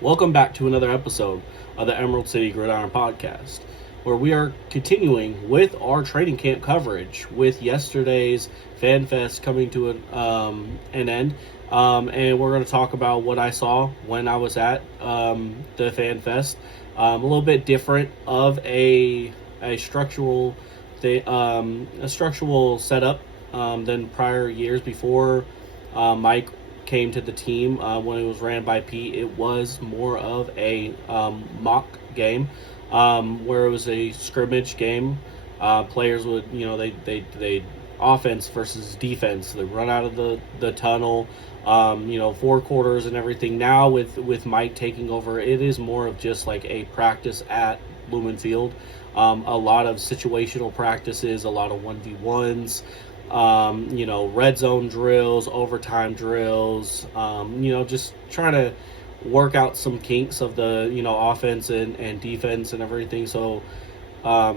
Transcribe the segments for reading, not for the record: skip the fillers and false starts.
Welcome back to another episode of the Emerald City Gridiron Podcast, where we are continuing with our training camp coverage with yesterday's Fan Fest coming to an end. And we're going to talk about what I saw when I was at the Fan Fest. A little bit different of a structural setup than prior years before Mike came to the team. When it was ran by Pete, it was more of a mock game where it was a scrimmage game. Players would, they offense versus defense. They run out of the tunnel, four quarters and everything. Now with Mike taking over, it is more of just like a practice at Lumen Field. A lot of situational practices, a lot of 1v1s. Red zone drills, overtime drills, just trying to work out some kinks of the, offense and defense and everything. So,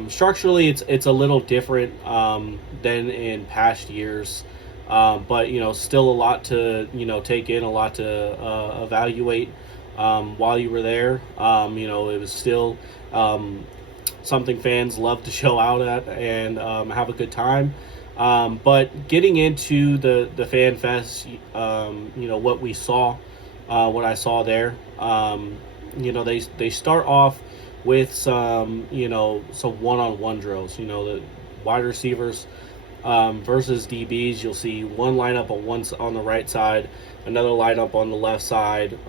structurally it's a little different, than in past years. But, still a lot to, take in, a lot to, evaluate, while you were there. It was still, something fans love to show out at and, have a good time. But getting into the Fan Fest, what we saw, what I saw there, they start off with some one-on-one drills, the wide receivers, versus DBs. You'll see one lineup on the right side, another lineup on the left side,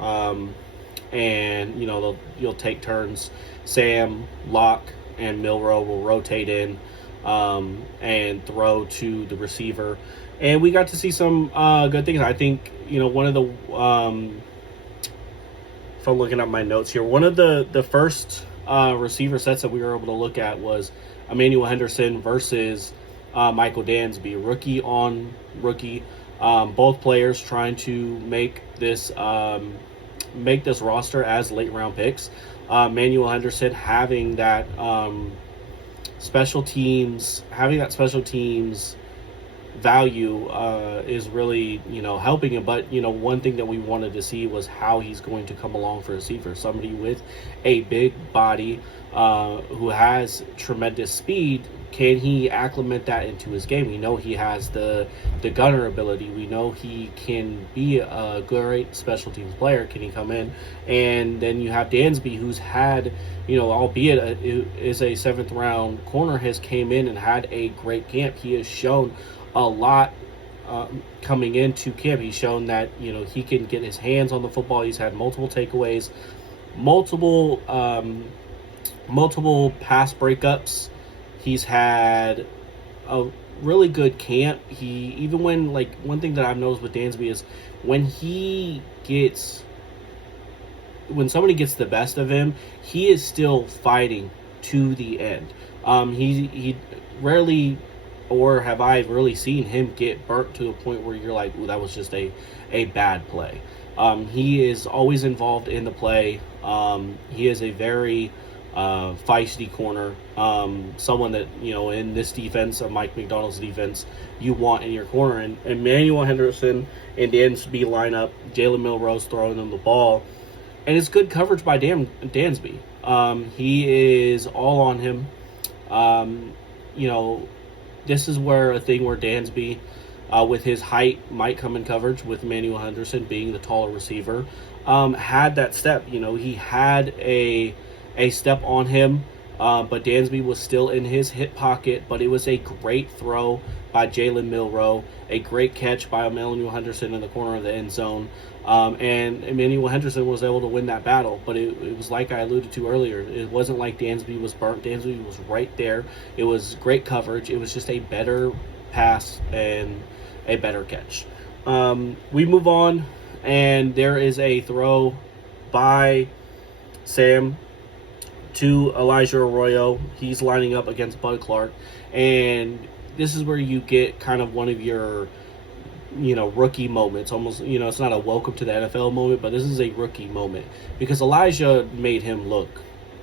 and, you'll take turns. Sam, Locke, and Milrow will rotate in, and throw to the receiver. And we got to see some good things. I think, one of the, if I'm looking at my notes here, one of the first receiver sets that we were able to look at was Emmanuel Henderson versus Michael Dansby, rookie on rookie. Both players trying to make this roster as late round picks. Emmanuel Henderson having that special teams value is really helping him. But one thing that we wanted to see was how he's going to come along for receiver. Somebody with a big body who has tremendous speed. Can he acclimate that into his game? We know he has the gunner ability. We know he can be a great special teams player. Can he come in? And then you have Dansby, who's had, albeit is a 7th round corner, has came in and had a great camp. He has shown a lot coming into camp. He's shown that he can get his hands on the football. He's had multiple takeaways, multiple pass breakups. He's had a really good camp. One thing that I've noticed with Dansby is when somebody gets the best of him, he is still fighting to the end. He rarely, or have I really seen him get burnt to a point where you're like, "Ooh, that was just a bad play." He is always involved in the play. He is a very feisty corner, someone that in this defense, of Mike McDonald's defense, you want in your corner. And Emmanuel Henderson and Dansby line up. Jalen Milrose throwing them the ball, and it's good coverage by Dansby. He is all on him. This is where Dansby, with his height, might come in coverage with Emmanuel Henderson being the taller receiver. Had that step. He had a step on him, but Dansby was still in his hip pocket. But it was a great throw by Jalen Milrow, a great catch by Emmanuel Henderson in the corner of the end zone, and Emmanuel Henderson was able to win that battle. But it was like I alluded to earlier, it wasn't like Dansby was burnt. Dansby was right there. It was great coverage. It was just a better pass and a better catch. We move on, and there is a throw by Sam to Elijah Arroyo. He's lining up against Bud Clark, and this is where you get kind of one of your rookie moments. Almost, it's not a welcome to the NFL moment, but this is a rookie moment because Elijah made him look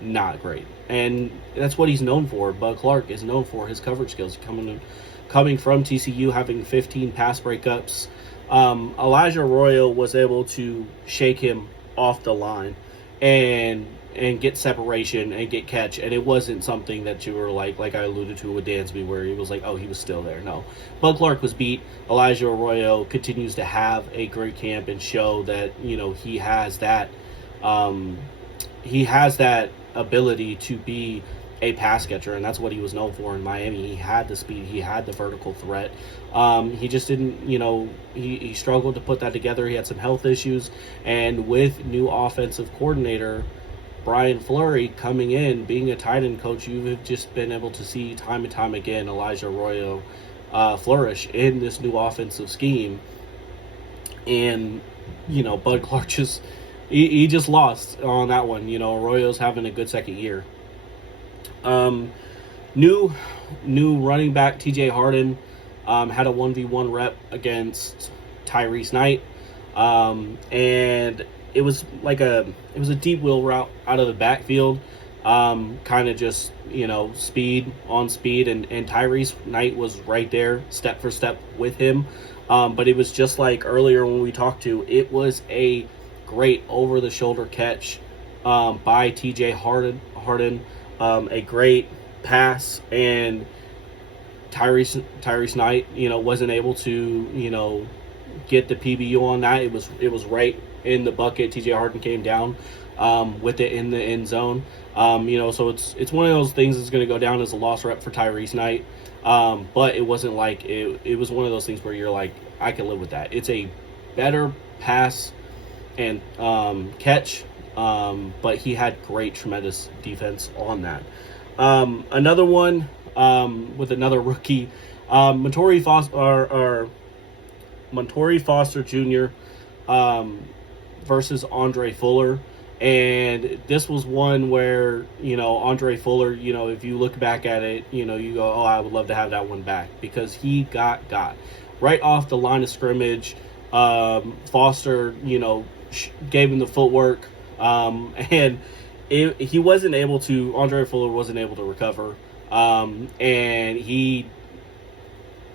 not great, and that's what he's known for. Bud Clark is known for his coverage skills, coming from TCU, having 15 pass breakups. Elijah Arroyo was able to shake him off the line and get separation and get catch, and it wasn't something that you were like I alluded to with Dansby, where he was like, oh, he was still there. No, Bud Clark was beat. Elijah Arroyo continues to have a great camp and show that he has that ability to be a pass catcher, and that's what he was known for in Miami. He had the speed, he had the vertical threat. He just didn't, he struggled to put that together. He had some health issues, and with new offensive coordinator Brian Fleury coming in, being a tight end coach, you have just been able to see time and time again Elijah Arroyo flourish in this new offensive scheme. And Bud Clark just he just lost on that one. Arroyo's having a good second year. New running back TJ Harden had a 1v1 rep against Tyrese Knight, and it was a deep wheel route out of the backfield, kind of just speed on speed, and Tyrese Knight was right there step for step with him, but it was just like earlier when we talked to, it was a great over the shoulder catch by TJ Harden. A great pass, and Tyrese Knight, wasn't able to, get the PBU on that. It was right in the bucket. TJ Harden came down with it in the end zone. So it's one of those things that's going to go down as a lost rep for Tyrese Knight. But it wasn't like it was one of those things where you're like, I can live with that. It's a better pass and catch. But he had tremendous defense on that. Another one with another rookie, Montori Foster Jr. Versus Andre Fuller. And this was one where, Andre Fuller, if you look back at it, you go, oh, I would love to have that one back, because he got right off the line of scrimmage. Foster, gave him the footwork. And he wasn't able to, Andre Fuller wasn't able to recover. And he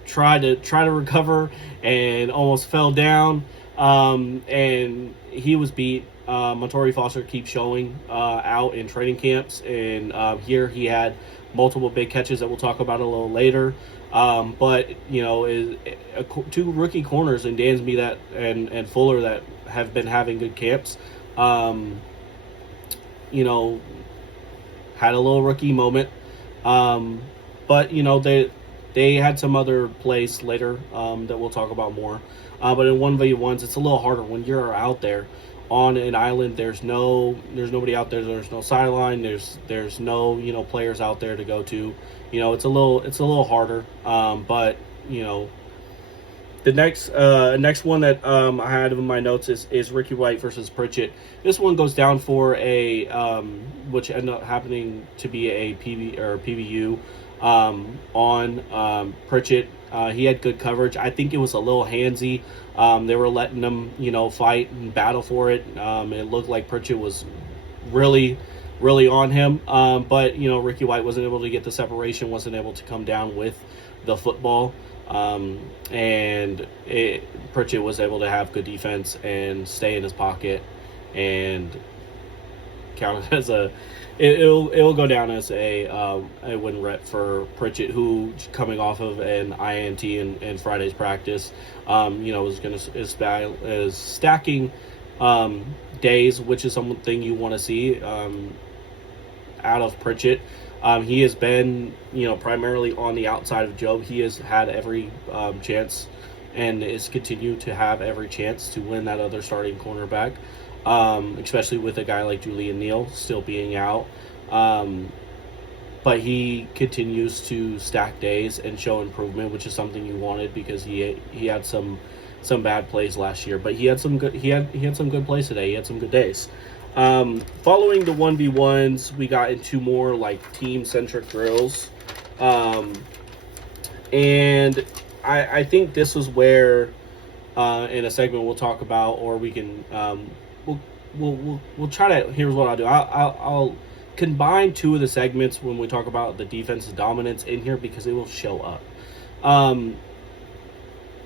tried to recover and almost fell down. And he was beat. Montori Foster keeps showing out in training camps. And here he had multiple big catches that we'll talk about a little later. But, two rookie corners in Dansby and Fuller that have been having good camps. Had a little rookie moment. But, they had some other plays later that we'll talk about more. But in 1v1s, it's a little harder when you're out there on an island. There's nobody out there. There's no sideline. There's no, players out there to go to. It's a little harder. But, the next one that I had in my notes is Ricky White versus Pritchett. This one goes down for a which ended up happening to be a PBU on Pritchett. He had good coverage. I think it was a little handsy. They were letting him fight and battle for it. It looked like Pritchett was really on him. But Ricky White wasn't able to get the separation. Wasn't able to come down with the football. And Pritchett was able to have good defense and stay in his pocket and count it as it'll go down as a win rep for Pritchett, who coming off of an INT in Friday's practice, is stacking days, which is something you want to see out of Pritchett. He has been, primarily on the outside of Job. He has had every chance and is continued to have every chance to win that other starting cornerback, especially with a guy like Julian Neal still being out. But he continues to stack days and show improvement, which is something you wanted, because he had some bad plays last year, but he had some good plays today. He had some good days. Following the 1v1s, we got into more team-centric drills. And I think this was where, in a segment we'll talk about, or we can, we'll try to, here's what I'll do. I'll combine two of the segments when we talk about the defense's dominance in here, because it will show up.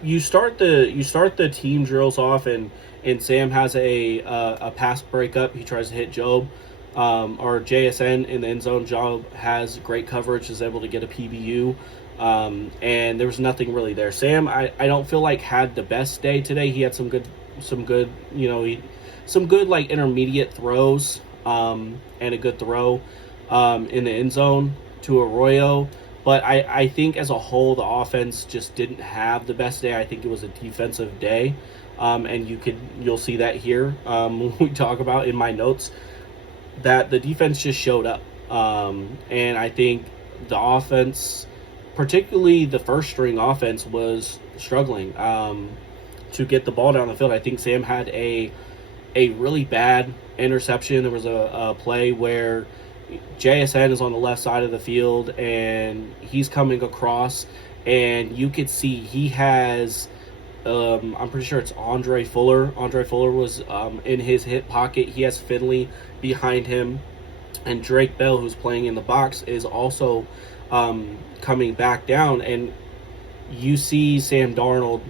you start the team drills off, and Sam has a pass breakup. He tries to hit Job, or JSN in the end zone. Job has great coverage, is able to get a PBU, and there was nothing really there. Sam, I don't feel like had the best day today. He had some good some good like intermediate throws, and a good throw in the end zone to Arroyo. But I think as a whole, the offense just didn't have the best day. I think it was a defensive day, and you'll see that here when we talk about in my notes that the defense just showed up, and I think the offense, particularly the first string offense, was struggling to get the ball down the field. I think Sam had a really bad interception. There was a play where JSN is on the left side of the field and he's coming across, and you could see he has I'm pretty sure it's Andre Fuller. Andre Fuller was in his hip pocket. He has Finley behind him, and Drake Bell, who's playing in the box, is also coming back down, and you see Sam Darnold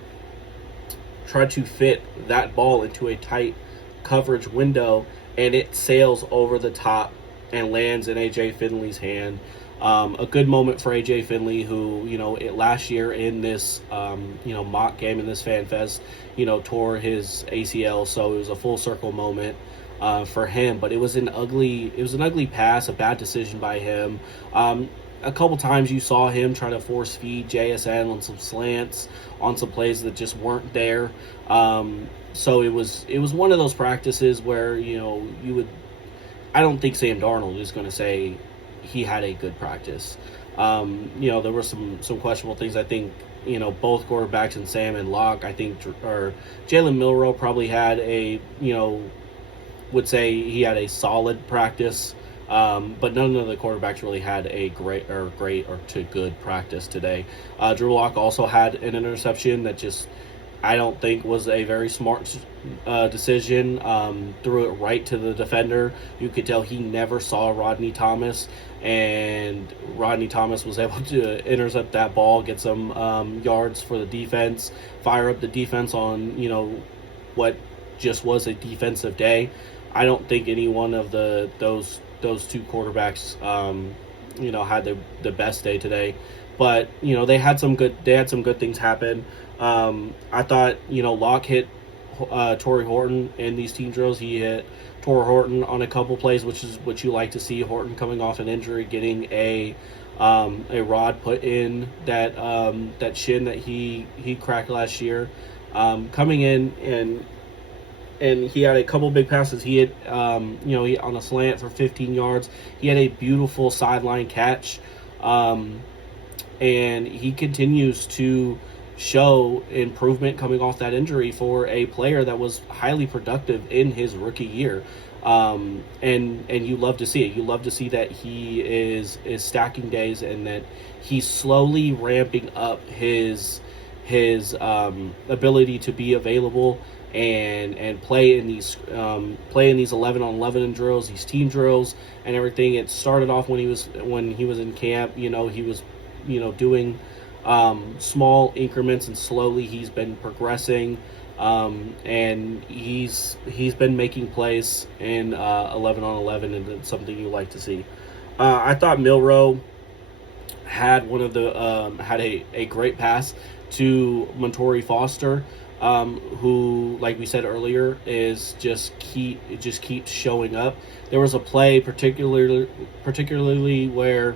try to fit that ball into a tight coverage window, and it sails over the top and lands in AJ Finley's hand. A good moment for AJ Finley, who last year in this mock game in this Fan Fest, tore his ACL, so it was a full circle moment for him. But it was an ugly pass, a bad decision by him. A couple times you saw him try to force feed JSN on some slants, on some plays that just weren't there. So it was one of those practices where I don't think Sam Darnold is going to say he had a good practice. There were some questionable things. I think both quarterbacks, and Sam and Locke, I think, or Jalen Milroe probably had would say he had a solid practice. But none of the quarterbacks really had a great or to good practice today. Drew Lock also had an interception that just I don't think was a very smart decision. Threw it right to the defender. You could tell he never saw Rodney Thomas, and Rodney Thomas was able to intercept that ball, get some yards for the defense, fire up the defense on what just was a defensive day. I don't think any one of those two quarterbacks had the best day today, but they had some good things happen. I thought Locke hit Torrey Horton in these team drills. He hit Torrey Horton on a couple plays, which is what you like to see. Horton coming off an injury, getting a rod put in that shin that he cracked last year, coming in and he had a couple big passes. He had, he on a slant for 15 yards. He had a beautiful sideline catch, and he continues to show improvement coming off that injury for a player that was highly productive in his rookie year. And you love to see it. You love to see that he is stacking days, and that he's slowly ramping up his ability to be available and play in these 11-on-11 drills, these team drills and everything. It started off when he was in camp. He was doing small increments, and slowly he's been progressing, and he's been making plays in 11-on-11, and it's something you like to see. I thought Milroe had had a great pass to Montori Foster, who, like we said earlier, is just keeps showing up. There was a play particularly where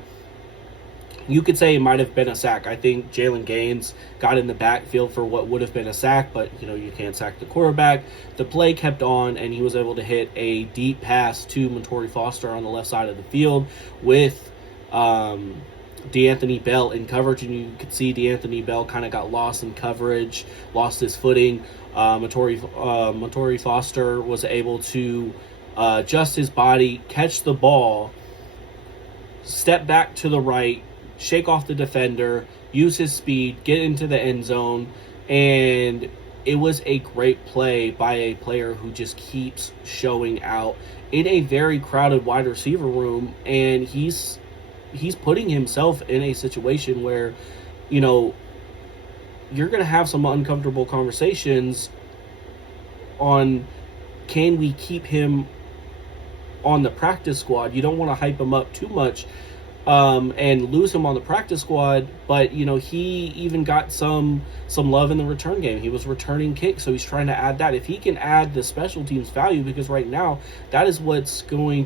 you could say it might have been a sack. I think Jalen Gaines got in the backfield for what would have been a sack, but you can't sack the quarterback. The play kept on, and he was able to hit a deep pass to Montori Foster on the left side of the field with DeAnthony Bell in coverage, and you could see DeAnthony Bell kind of got lost in coverage, lost his footing. Montori Foster was able to adjust his body, catch the ball, step back to the right, shake off the defender, use his speed, get into the end zone, and it was a great play by a player who just keeps showing out in a very crowded wide receiver room, and he's you're going to have some uncomfortable conversations on, can we keep him on the practice squad? You don't want to hype him up too much and lose him on the practice squad. But he even got some love in the return game. He was returning kicks, so he's trying to add that. If he can add the special teams value, because right now that is what is going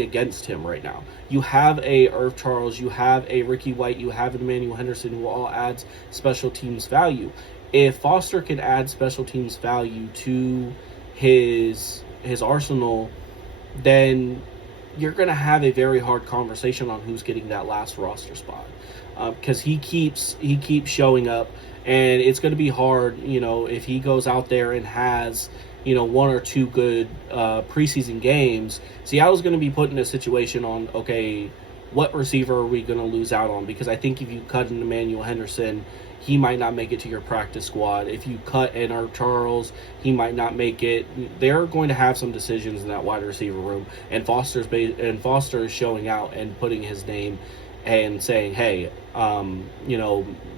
against him right now. You have a Irv Charles, you have a Ricky White, you have an Emmanuel Henderson, who all adds special teams value. If Foster can add special teams value to his arsenal, then you're going to have a very hard conversation on who's getting that last roster spot, because he keeps showing up, and it's going to be hard. If he goes out there and has one or two good preseason games, Seattle's going to be put in a situation on, okay, what receiver are we going to lose out on? Because I think if you cut an Emmanuel Henderson, he might not make it to your practice squad. If you cut an Irv Charles, he might not make it. They're going to have some decisions in that wide receiver room, and Foster is showing out and putting his name and saying, hey,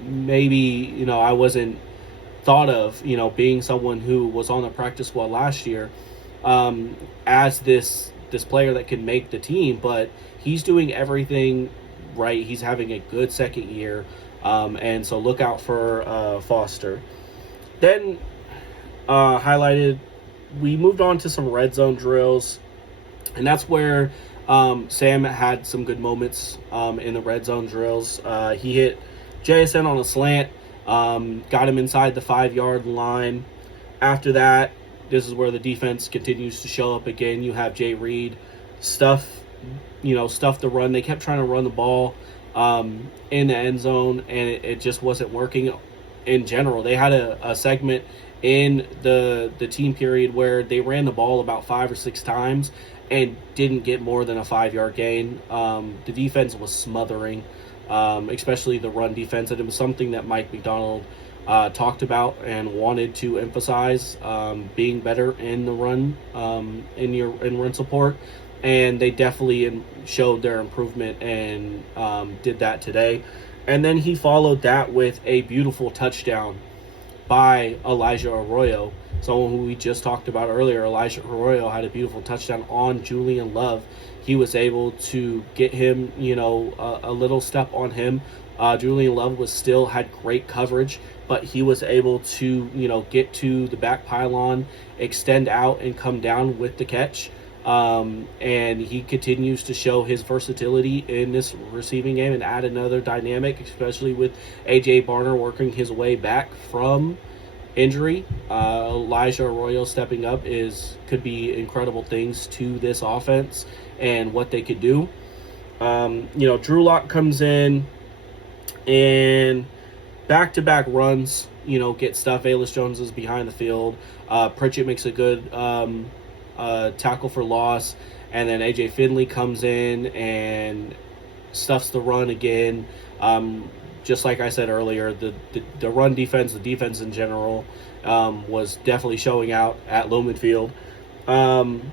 maybe I wasn't thought of being someone who was on the practice squad last year as this player that can make the team, but he's doing everything right. He's having a good second year. And so look out for Foster. Then highlighted, we moved on to some red zone drills, and that's where Sam had some good moments in the red zone drills. He hit JSN on a slant, got him inside the 5-yard line. After that, this is where the defense continues to show up again. You have Jay Reed stuff the run. They kept trying to run the ball in the end zone, and it just wasn't working in general. They had a segment in the team period where they ran the ball about 5 or 6 times and didn't get more than a 5-yard gain. The defense was smothering, especially the run defense, and it was something that Mike McDonald talked about and wanted to emphasize, being better in the run, in run support. And they definitely showed their improvement and did that today. And then he followed that with a beautiful touchdown by Elijah Arroyo, someone who we just talked about earlier. Elijah Arroyo had a beautiful touchdown on Julian Love. He was able to get him, a little step on him. Julian Love had great coverage, but he was able to, get to the back pylon, extend out, and come down with the catch. And he continues to show his versatility in this receiving game and add another dynamic, especially with AJ Barner working his way back from injury. Elijah Arroyo stepping up could be incredible things to this offense and what they could do. Drew Lock comes in and back-to-back runs, get stuff. Velus Jones is behind the field. Pritchett makes a good tackle for loss, and then AJ Finley comes in and stuffs the run again. Just like I said earlier, the run defense, the defense in general, was definitely showing out at Lumen Field. And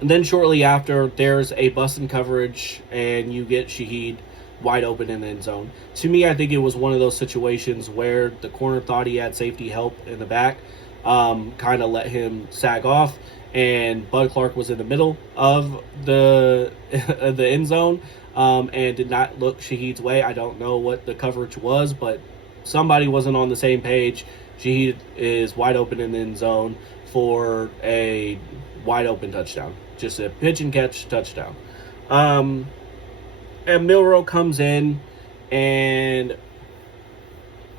then shortly after, there's a bust in coverage, and you get Shaheed wide open in the end zone. To me, I think it was one of those situations where the corner thought he had safety help in the back, kind of let him sag off, and Bud Clark was in the middle of the end zone, and did not look Shaheed's way. I don't know what the coverage was, but somebody wasn't on the same page. Shaheed is wide open in the end zone for a wide open touchdown. Just a pitch and catch touchdown. And Milroe comes in, and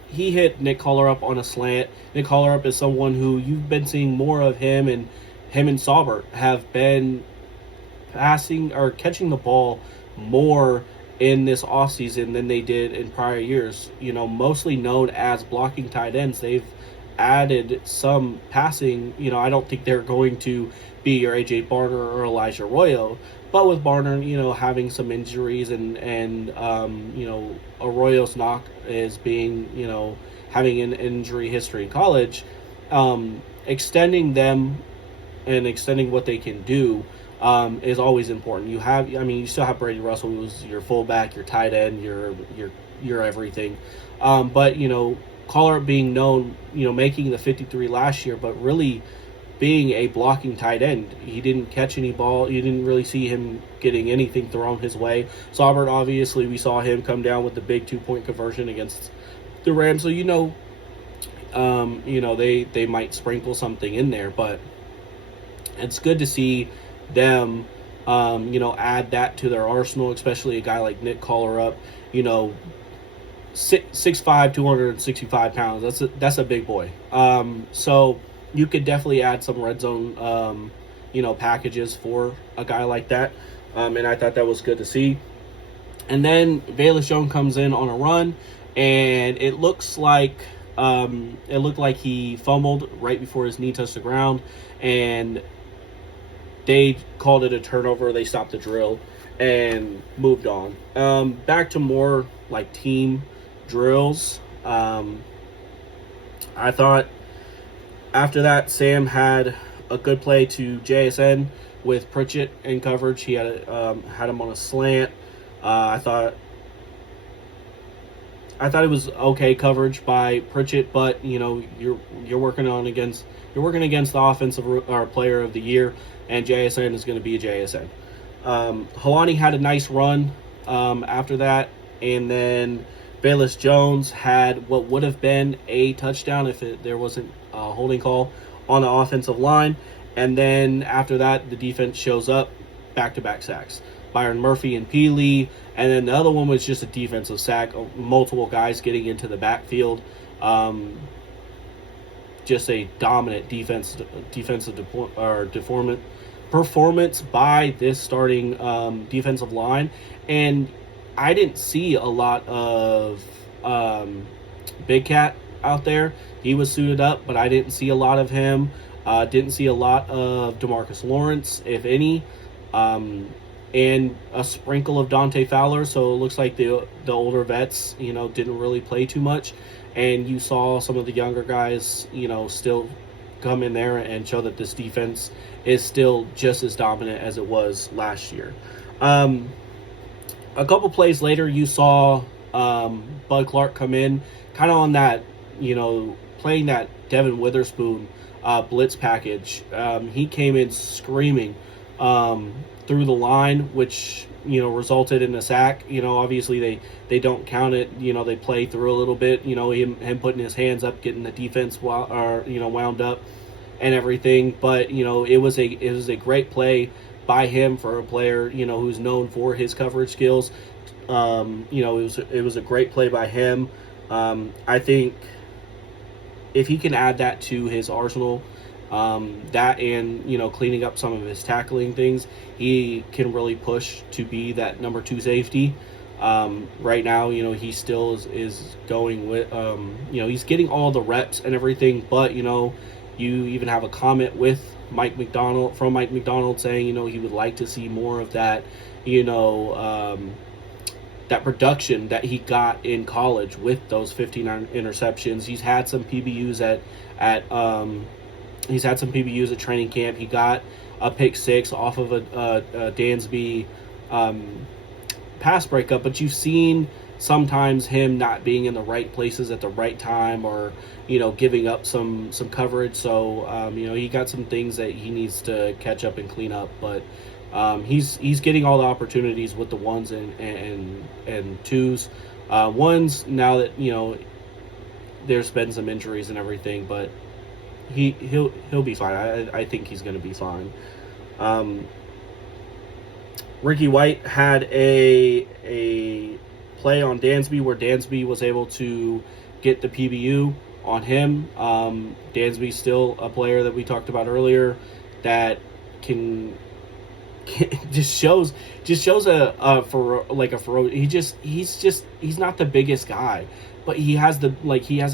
he hit Nick Collerup on a slant. Nick Collerup is someone who you've been seeing more of him and Saubert have been passing or catching the ball more in this offseason than they did in prior years. Mostly known as blocking tight ends. They've added some passing. I don't think they're going to be your AJ Barner or Elijah Arroyo, but with Barner, having some injuries and Arroyo's knock is being, having an injury history in college, extending them and extending what they can do is always important. You still have Brady Russell, who's your fullback, your tight end, your your everything. But Collar being known, making the 53 last year, but really being a blocking tight end. He didn't catch any ball. You didn't really see him getting anything thrown his way. Saubert, obviously, we saw him come down with the big 2-point conversion against the Rams. So they might sprinkle something in there, but it's good to see them, add that to their arsenal, especially a guy like Nick Collar 6'5", 265 pounds. That's a big boy. So you could definitely add some red zone, packages for a guy like that. And I thought that was good to see. And then Velus Jones comes in on a run, and it looked like he fumbled right before his knee touched the ground, and they called it a turnover. They stopped the drill and moved on. Back to more like team drills. I thought after that, Sam had a good play to JSN with Pritchett in coverage. He had him on a slant. I thought it was okay coverage by Pritchett, but you're working against the offensive or player of the year, and JSN is going to be a JSN. Helani had a nice run after that, and then Velus Jones had what would have been a touchdown if there wasn't a holding call on the offensive line. And then after that, the defense shows up, back-to-back sacks. Byron Murphy and Peely, and then the other one was just a defensive sack, multiple guys getting into the backfield. Just a dominant defensive performance by this starting defensive line. And I didn't see a lot of Big Cat out there. He was suited up, but I didn't see a lot of him. Didn't see a lot of DeMarcus Lawrence, if any, and a sprinkle of Dante Fowler. So it looks like the older vets, didn't really play too much. And you saw some of the younger guys, still come in there and show that this defense is still just as dominant as it was last year. A couple plays later, you saw Bud Clark come in, kind of on that, playing that Devin Witherspoon blitz package. He came in screaming through the line, which resulted in a sack. Obviously they don't count it. They play through a little bit. Him putting his hands up, getting the defense wound up and everything. But it was a great play by him for a player who's known for his coverage skills. It was a great play by him. I think if he can add that to his arsenal, that and cleaning up some of his tackling things, he can really push to be that number 2 safety. Right now, he still is going with he's getting all the reps and everything, but you even have a comment with Mike McDonald saying he would like to see more of that that production that he got in college with those 59 interceptions. He's had some PBUs at training camp. He got a pick 6 off of a Dansby pass breakup, but you've seen sometimes him not being in the right places at the right time, or giving up some coverage. So he got some things that he needs to catch up and clean up, but he's getting all the opportunities with the ones and twos. Ones, now that there's been some injuries and everything, but he'll be fine. I think he's going to be fine. Ricky White had a play on Dansby where Dansby was able to get the PBU on him. Dansby's still a player that we talked about earlier that can just shows he's not the biggest guy, but he has a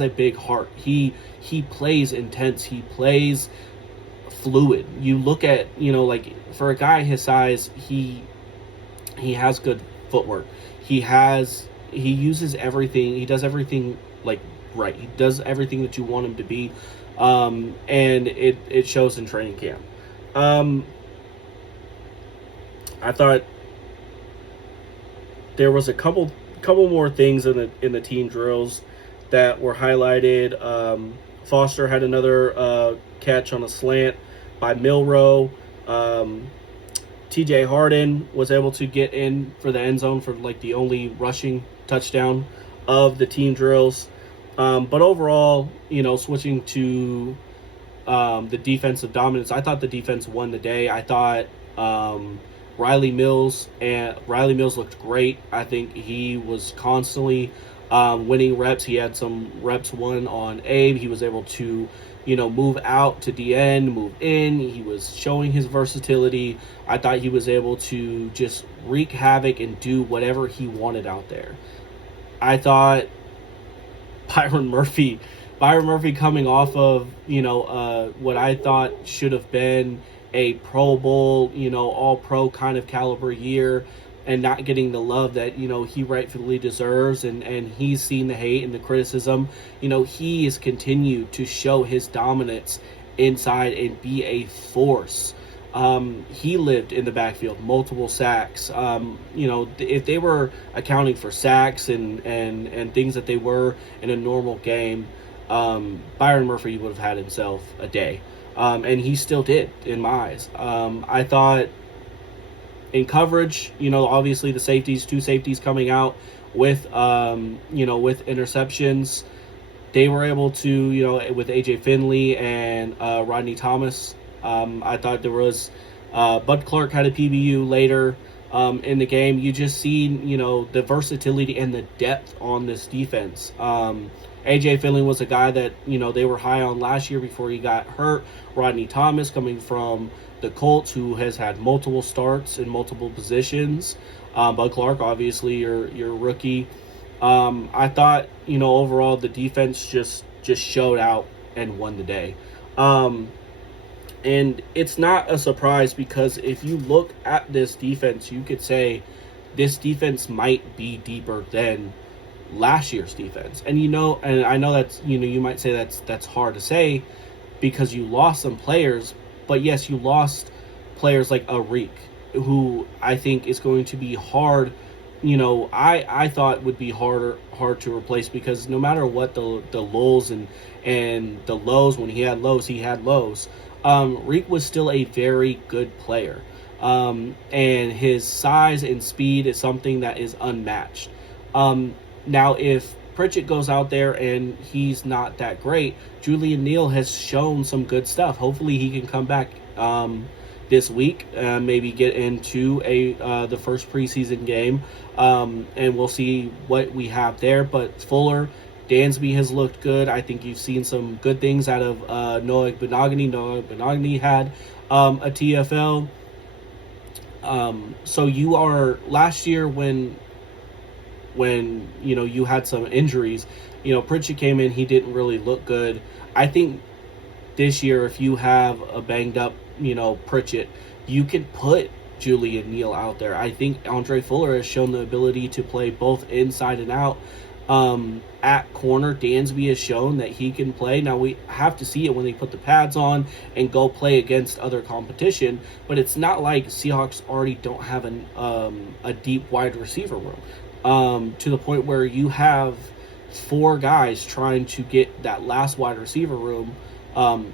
big heart. He plays intense. He plays fluid. You look at for a guy his size, he has good footwork. He uses everything. He does everything right. He does everything that you want him to be, and it shows in training camp. I thought there was a couple couple more things in the team drills that were highlighted. Foster had another catch on a slant by Milrow. TJ Harden was able to get in for the end zone for like the only rushing touchdown of the team drills. But overall, switching to the defensive dominance, I thought the defense won the day. I thought Riley Mills looked great. I think he was constantly winning reps. He had some reps won on Abe. He was able to move out to the end, move in. He was showing his versatility. I thought he was able to just wreak havoc and do whatever he wanted out there. I thought Byron Murphy coming off of, what I thought should have been a Pro Bowl, all pro kind of caliber year, and not getting the love that, he rightfully deserves, and he's seen the hate and the criticism. He has continued to show his dominance inside and be a force. He lived in the backfield, multiple sacks. If they were accounting for sacks and things that they were in a normal game, Byron Murphy would have had himself a day. And he still did, in my eyes. I thought in coverage, obviously the safeties, two safeties coming out with, with interceptions. They were able to, with AJ Finley and Rodney Thomas. I thought there was Bud Clark had a PBU later in the game. You just seen, the versatility and the depth on this defense. AJ Finley was a guy that, they were high on last year before he got hurt. Rodney Thomas coming from the Colts, who has had multiple starts in multiple positions. Bud Clark, obviously, your rookie. I thought, overall the defense just showed out and won the day. And it's not a surprise, because if you look at this defense, you could say this defense might be deeper than last year's defense. And and I know that's, you might say that's hard to say because you lost some players, but yes, you lost players like Arik, who I think is going to be hard. I thought would be hard to replace, because no matter what the lulls and the lows, when he had lows, Reek was still a very good player. And his size and speed is something that is unmatched. Now, if Pritchett goes out there and he's not that great, Julian Neal has shown some good stuff. Hopefully he can come back this week, maybe get into the first preseason game, and we'll see what we have there. But Fuller, Dansby has looked good. I think you've seen some good things out of Noah Benogany. Noah Benogany had a TFL. So you are, last year when you had some injuries, Pritchett came in, he didn't really look good. I think this year, if you have a banged up, Pritchett, you can put Julian Neal out there. I think Andre Fuller has shown the ability to play both inside and out. At corner, Dansby has shown that he can play. Now, we have to see it when they put the pads on and go play against other competition, but it's not like Seahawks already don't have a deep wide receiver room, to the point where you have four guys trying to get that last wide receiver room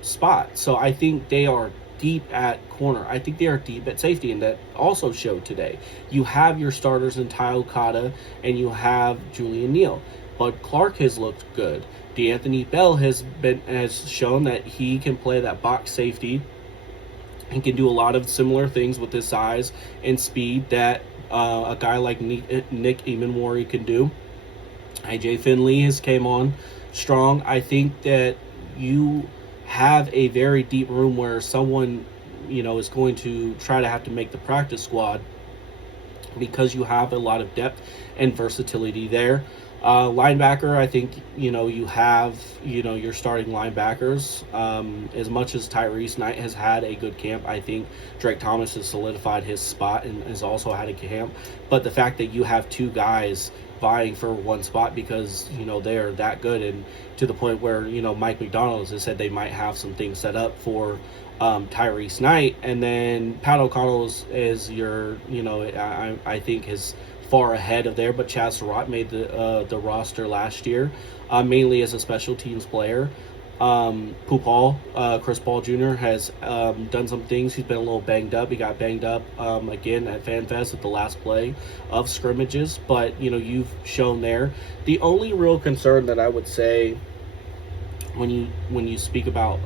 spot. So I think they are deep at corner. I think they are deep at safety, and that also showed today. You have your starters in Ty Okada, and you have Julian Neal. Bud Clark has looked good. D'Anthony Bell has shown that he can play that box safety. He can do a lot of similar things with his size and speed that a guy like Nick Emanwari can do. AJ Finley has came on strong. I think that you have a very deep room where someone, is going to try to have to make the practice squad, because you have a lot of depth and versatility there. Linebacker, I think, you have, your starting linebackers. As much as Tyrese Knight has had a good camp, I think Drake Thomas has solidified his spot and has also had a camp. But the fact that you have two guys vying for one spot, because, they are that good, and to the point where, Mike McDonald has said they might have some things set up for Tyrese Knight. And then Pat O'Connell is your, I think has far ahead of there, but Chaz Surratt made the roster last year, mainly as a special teams player. Chris Paul Jr. has done some things. He's been a little banged up. He got banged up again at FanFest at the last play of scrimmages, but you've shown there. The only real concern that I would say when you speak about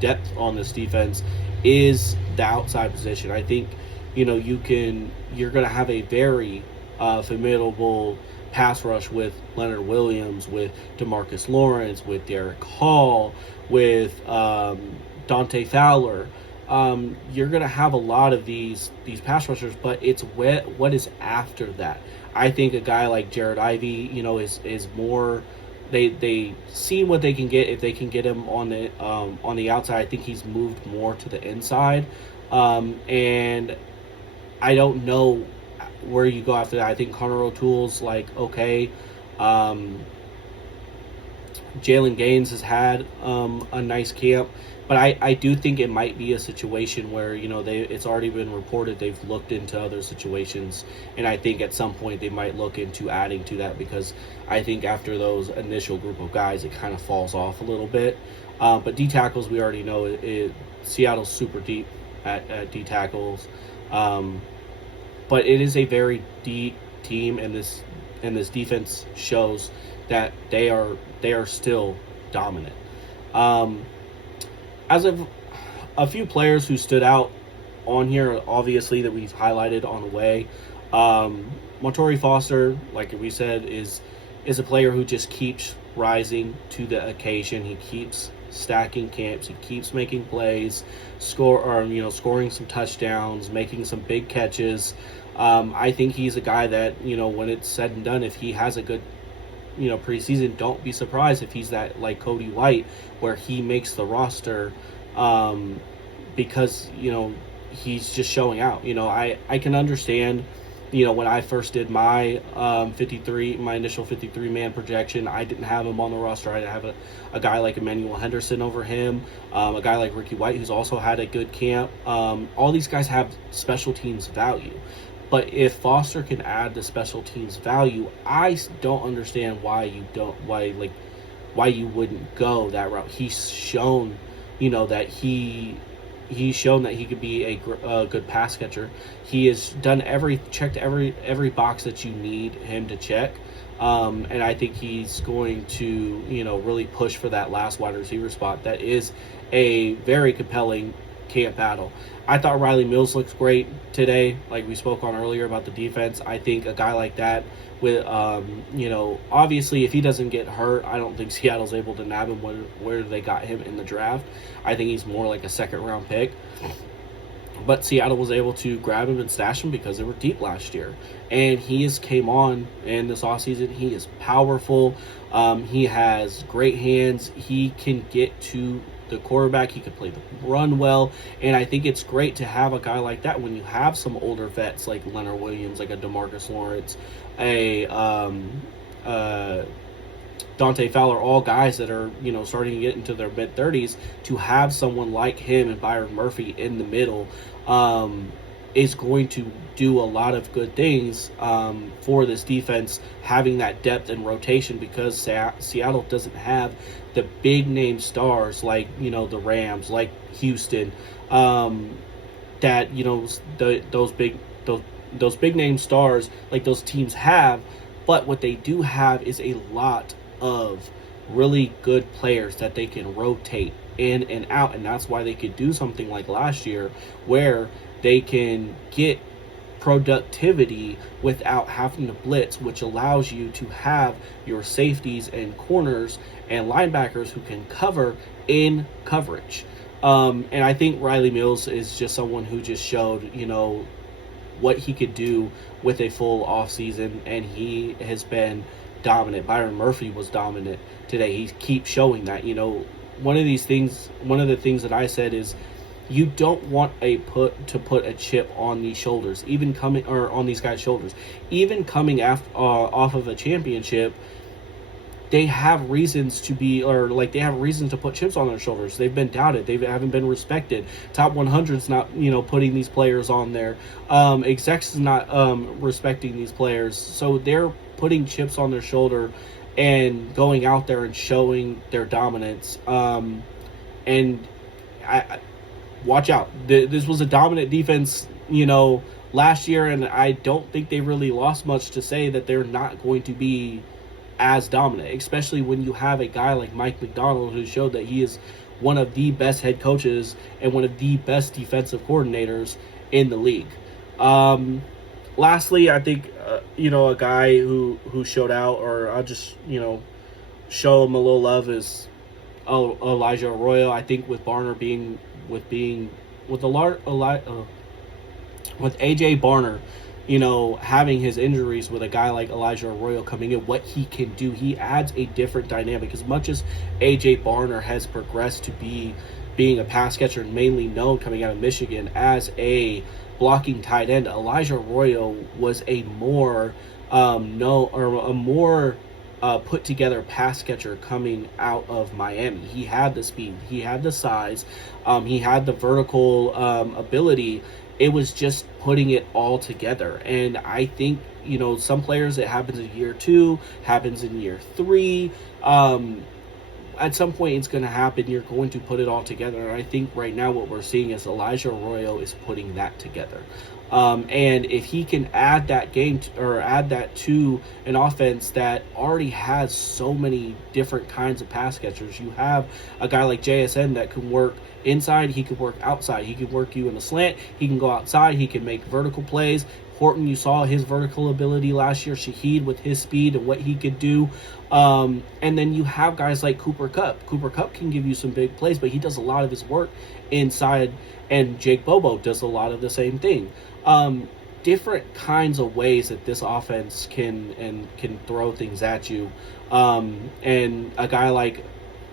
depth on this defense is the outside position. I think you're going to have a very formidable pass rush with Leonard Williams, with DeMarcus Lawrence, with Derek Hall, with Dante Fowler. You're going to have a lot of these pass rushers, but it's what is after that. I think a guy like Jared Ivey, is more. They see what they can get if they can get him on the outside. I think he's moved more to the inside, and I don't know where you go after that. I think Connor O'Toole's okay. Jalen Gaines has had a nice camp, but I do think it might be a situation where it's already been reported they've looked into other situations, and I think at some point they might look into adding to that, because I think after those initial group of guys it kind of falls off a little bit. But D tackles, we already know Seattle's super deep at D tackles. But it is a very deep team, and this defense shows that they are still dominant. As of a few players who stood out on here, obviously, that we've highlighted on the way, Montori Foster, like we said, is a player who just keeps rising to the occasion. He keeps stacking camps. He keeps making plays, scoring some touchdowns, making some big catches. I think he's a guy that, when it's said and done, if he has a good, preseason, don't be surprised if he's that like Cody White, where he makes the roster, because, he's just showing out. I can understand, when I first did my my initial 53-man projection, I didn't have him on the roster. I have a guy like Emmanuel Henderson over him, a guy like Ricky White, who's also had a good camp. All these guys have special teams value. But if Foster can add the special teams value, I don't understand why you wouldn't go that route. He's shown, that he's shown that he could be a good pass catcher. He has checked every box that you need him to check. And I think he's going to, really push for that last wide receiver spot. That is a very compelling camp battle. I thought Riley Mills looked great today, like we spoke on earlier about the defense. I think a guy like that with, obviously if he doesn't get hurt, I don't think Seattle's able to nab him where they got him in the draft. I think he's more like a second-round pick. But Seattle was able to grab him and stash him because they were deep last year. And he has came on in this offseason. He is powerful. He has great hands. He can get to the quarterback. He could play the run well. And I think it's great to have a guy like that when you have some older vets like Leonard Williams, like a DeMarcus Lawrence, a Dante Fowler, all guys that are, starting to get into their mid-30s, to have someone like him and Byron Murphy in the middle is going to do a lot of good things for this defense, having that depth and rotation, because Seattle doesn't have the big-name stars like, the Rams, like Houston, that, those big-name stars like those teams have. But what they do have is a lot of really good players that they can rotate in and out, and that's why they could do something like last year where they can get productivity without having to blitz, which allows you to have your safeties and corners and linebackers who can cover in coverage. And I think Riley Mills is just someone who just showed, what he could do with a full offseason, and he has been dominant. Byron Murphy was dominant today. He keeps showing that. One of the things that I said is, you don't want to put a chip on these shoulders, on these guys' shoulders, even coming off of a championship. they have reasons to be, or like they have reasons to put chips on their shoulders. They've been doubted. They haven't been respected. Top 100's not, putting these players on there. Execs is not respecting these players. So they're putting chips on their shoulder and going out there and showing their dominance. And I watch out. This was a dominant defense, last year, and I don't think they really lost much to say that they're not going to be as dominant, especially when you have a guy like Mike McDonald who showed that he is one of the best head coaches and one of the best defensive coordinators in the league. Lastly, I think a guy who showed out, or I'll just show him a little love, is Elijah Arroyo. I think with Barner with AJ Barner, having his injuries, with a guy like Elijah Arroyo coming in, what he can do, he adds a different dynamic. As much as AJ Barner has progressed to being a pass catcher and mainly known coming out of Michigan as a blocking tight end, Elijah Arroyo was a more put together pass catcher coming out of Miami. He had the speed, he had the size, he had the vertical ability. It was just putting it all together. And I think, some players, it happens in year 2, happens in year 3. At some point it's going to happen. You're going to put it all together. And I think right now what we're seeing is Elijah Arroyo is putting that together. And if he can add that add that to an offense that already has so many different kinds of pass catchers, you have a guy like JSN that can work inside, he can work outside, he can work you in a slant, he can go outside, he can make vertical plays. Horton, you saw his vertical ability last year. Shaheed with his speed and what he could do. And then you have guys like Cooper Kupp. Cooper Kupp can give you some big plays, but he does a lot of his work inside, and Jake Bobo does a lot of the same thing. Different kinds of ways that this offense can throw things at you. And a guy like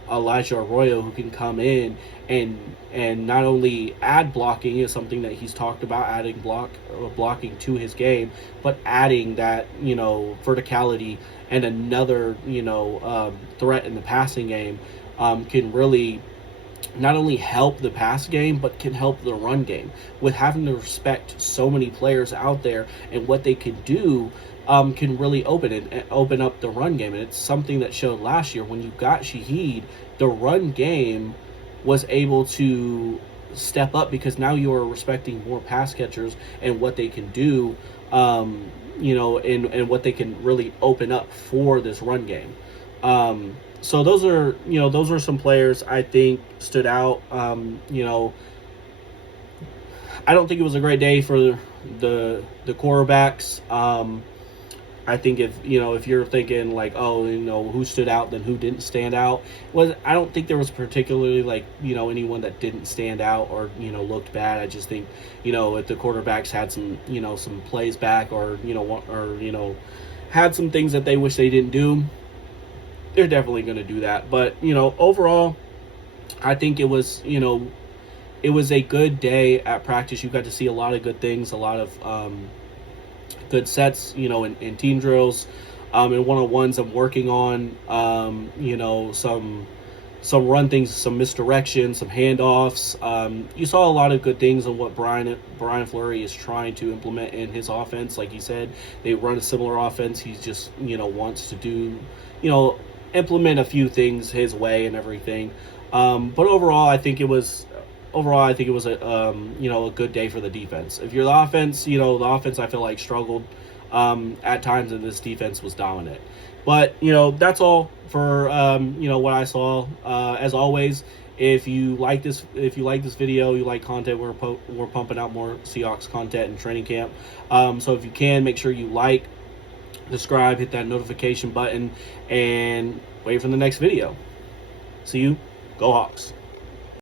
Elijah Arroyo, who can come in and not only add blocking, is something that he's talked about, adding blocking to his game, but adding that verticality and another threat in the passing game, can really not only help the pass game, but can help the run game. With having to respect so many players out there and what they can do, can really open up the run game. And it's something that showed last year when you got Shaheed. The run game was able to step up because now you are respecting more pass catchers and what they can do, and what they can really open up for this run game. So those are some players I think stood out. I don't think it was a great day for the quarterbacks. I think if you're thinking like, who stood out, then who didn't stand out. I don't think there was particularly anyone that didn't stand out or looked bad. I just think if the quarterbacks had some plays back or had some things that they wish they didn't do, they're definitely going to do that. But overall, I think it was a good day at practice. You got to see a lot of good things, a lot of good sets, in team drills, and one-on-ones I'm working on, some run things, some misdirection, some handoffs. You saw a lot of good things on what Brian Fleury is trying to implement in his offense. Like he said, they run a similar offense. He just, wants to do, implement a few things his way and everything. But overall, I think it was a a good day for the defense. If you're the offense, the offense I feel like struggled at times, and this defense was dominant. But that's all for what I saw. As always, if you like this video, you like content, we're pumping out more Seahawks content in training camp. So if you can, make sure you like, subscribe, hit that notification button, and wait for the next video. See you. Go Hawks.